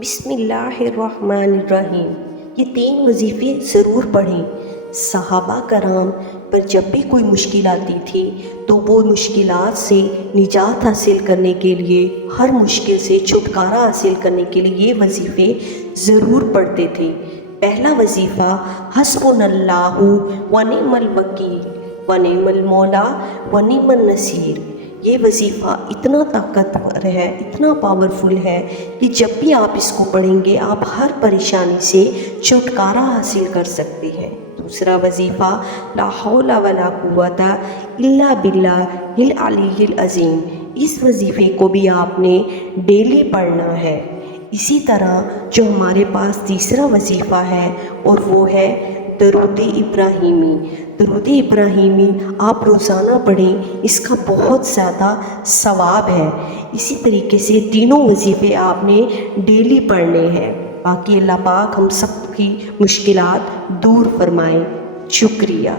بسم اللہ الرحمن الرحیم۔ یہ 3 وظیفے ضرور پڑھیں۔ صحابہ کرام پر جب بھی کوئی مشکل آتی تھی تو وہ مشکلات سے نجات حاصل کرنے کے لیے، ہر مشکل سے چھٹکارا حاصل کرنے کے لیے یہ وظیفے ضرور پڑھتے تھے۔ پہلا وظیفہ حسبنا اللہ ونعم الوکیل ونعم المولا ونعم النصیر۔ یہ وظیفہ اتنا طاقتور ہے، اتنا پاورفل ہے کہ جب بھی آپ اس کو پڑھیں گے آپ ہر پریشانی سے چھٹکارا حاصل کر سکتے ہیں۔ دوسرا وظیفہ لا حول ولا قوت الا باللہ العلی العظیم۔ اس وظیفے کو بھی آپ نے ڈیلی پڑھنا ہے۔ اسی طرح جو ہمارے پاس تیسرا وظیفہ ہے اور وہ ہے درود ابراہیمی۔ درود ابراہیمی آپ روزانہ پڑھیں، اس کا بہت زیادہ ثواب ہے۔ اسی طریقے سے تینوں وظیفے آپ نے ڈیلی پڑھنے ہیں، باقی اللہ پاک ہم سب کی مشکلات دور فرمائیں۔ شکریہ۔